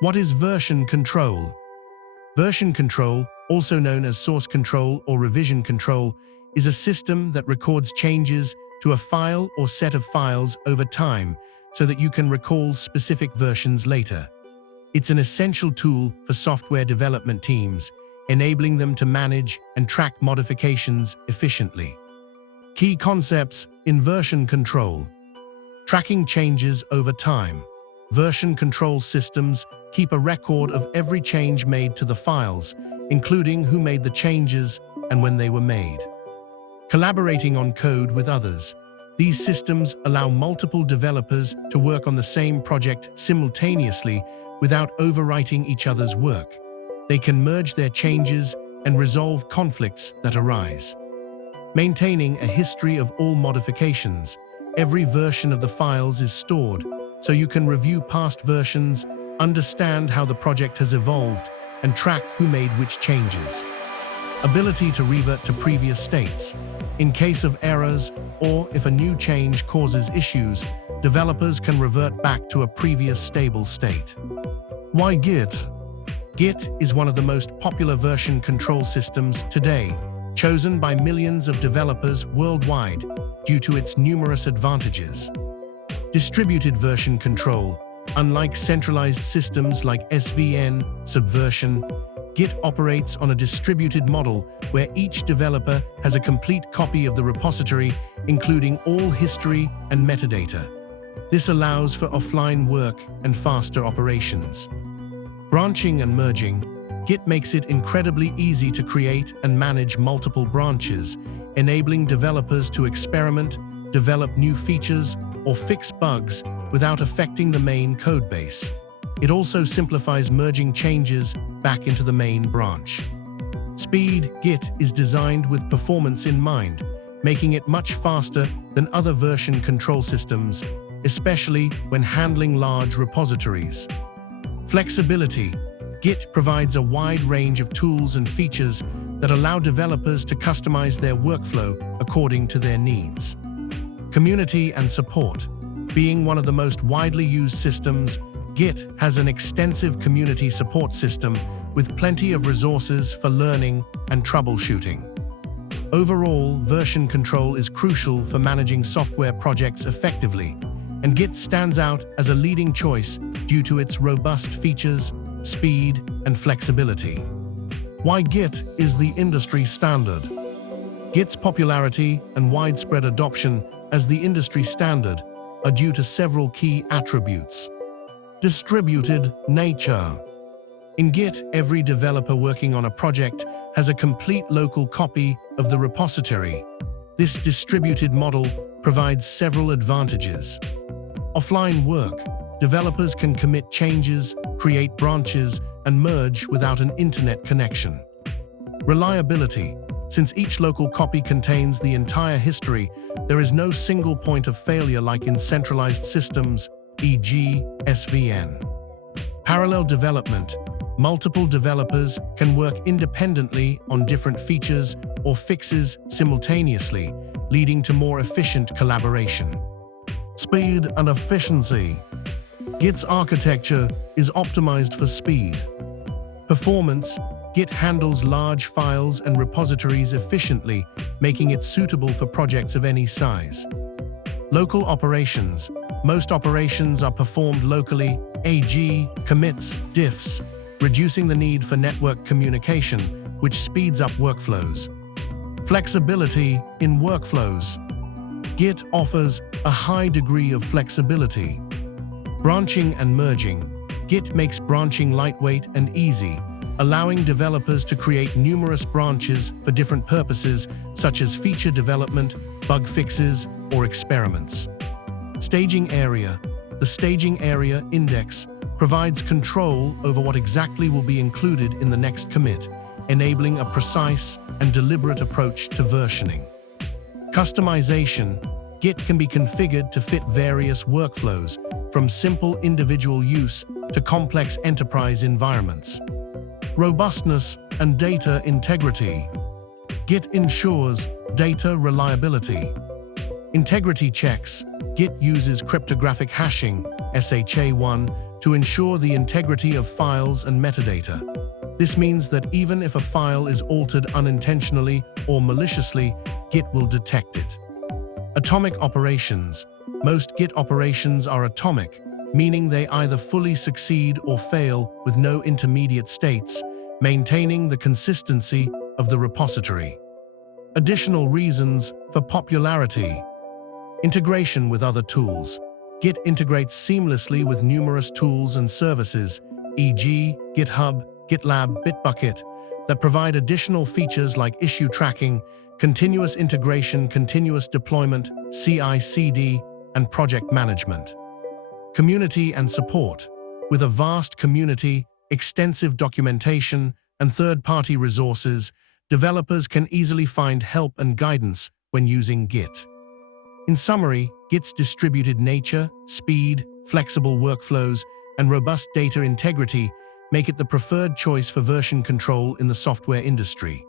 What is version control? Version control, also known as source control or revision control, is a system that records changes to a file or set of files over time so that you can recall specific versions later. It's an essential tool for software development teams, enabling them to manage and track modifications efficiently. Key concepts in version control. Tracking changes over time. Version control systems keep a record of every change made to the files, including who made the changes and when they were made. Collaborating on code with others. These systems allow multiple developers to work on the same project simultaneously without overwriting each other's work. They can merge their changes and resolve conflicts that arise. Maintaining a history of all modifications. Every version of the files is stored, so you can review past versions, understand how the project has evolved, and track who made which changes. Ability to revert to previous states. In case of errors, or if a new change causes issues, developers can revert back to a previous stable state. Why Git? Git is one of the most popular version control systems today, chosen by millions of developers worldwide due to its numerous advantages. Distributed version control. Unlike centralized systems like SVN, Subversion, Git operates on a distributed model where each developer has a complete copy of the repository, including all history and metadata. This allows for offline work and faster operations. Branching and merging. Git makes it incredibly easy to create and manage multiple branches, enabling developers to experiment, develop new features, or fix bugs without affecting the main codebase. It also simplifies merging changes back into the main branch. Speed. Git is designed with performance in mind, making it much faster than other version control systems, especially when handling large repositories. Flexibility. Git provides a wide range of tools and features that allow developers to customize their workflow according to their needs. Community and support. Being one of the most widely used systems, Git has an extensive community support system with plenty of resources for learning and troubleshooting. Overall, version control is crucial for managing software projects effectively, and Git stands out as a leading choice due to its robust features, speed, and flexibility. Why Git is the industry standard. Git's popularity and widespread adoption as the industry standard are due to several key attributes. Distributed nature. In Git, every developer working on a project has a complete local copy of the repository. This distributed model provides several advantages. Offline work. Developers can commit changes, create branches, and merge without an internet connection. Reliability. Since each local copy contains the entire history, there is no single point of failure like in centralized systems, e.g. SVN. Parallel development. Multiple developers can work independently on different features or fixes simultaneously, leading to more efficient collaboration. Speed and efficiency. Git's architecture is optimized for speed. Performance. Git handles large files and repositories efficiently, making it suitable for projects of any size. Local operations. Most operations are performed locally, e.g., commits, diffs, reducing the need for network communication, which speeds up workflows. Flexibility in workflows. Git offers a high degree of flexibility. Branching and merging. Git makes branching lightweight and easy, allowing developers to create numerous branches for different purposes, such as feature development, bug fixes, or experiments. Staging area. The staging area index provides control over what exactly will be included in the next commit, enabling a precise and deliberate approach to versioning. Customization. Git can be configured to fit various workflows, from simple individual use to complex enterprise environments. Robustness and data integrity. Git ensures data reliability. Integrity checks. Git uses cryptographic hashing, SHA-1, to ensure the integrity of files and metadata. This means that even if a file is altered unintentionally or maliciously, Git will detect it. Atomic operations. Most Git operations are atomic, meaning they either fully succeed or fail with no intermediate states, maintaining the consistency of the repository. Additional reasons for popularity. Integration with other tools. Git integrates seamlessly with numerous tools and services, e.g., GitHub, GitLab, Bitbucket, that provide additional features like issue tracking, continuous integration, continuous deployment, CI/CD, and project management. Community and support. With a vast community, extensive documentation, and third-party resources, developers can easily find help and guidance when using Git. In summary, Git's distributed nature, speed, flexible workflows, and robust data integrity make it the preferred choice for version control in the software industry.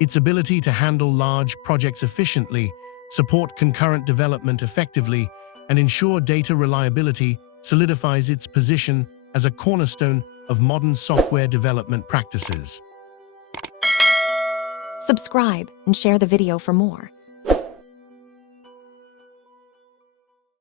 Its ability to handle large projects efficiently, support concurrent development effectively, and ensure data reliability solidifies its position as a cornerstone of modern software development practices. Subscribe and share the video for more.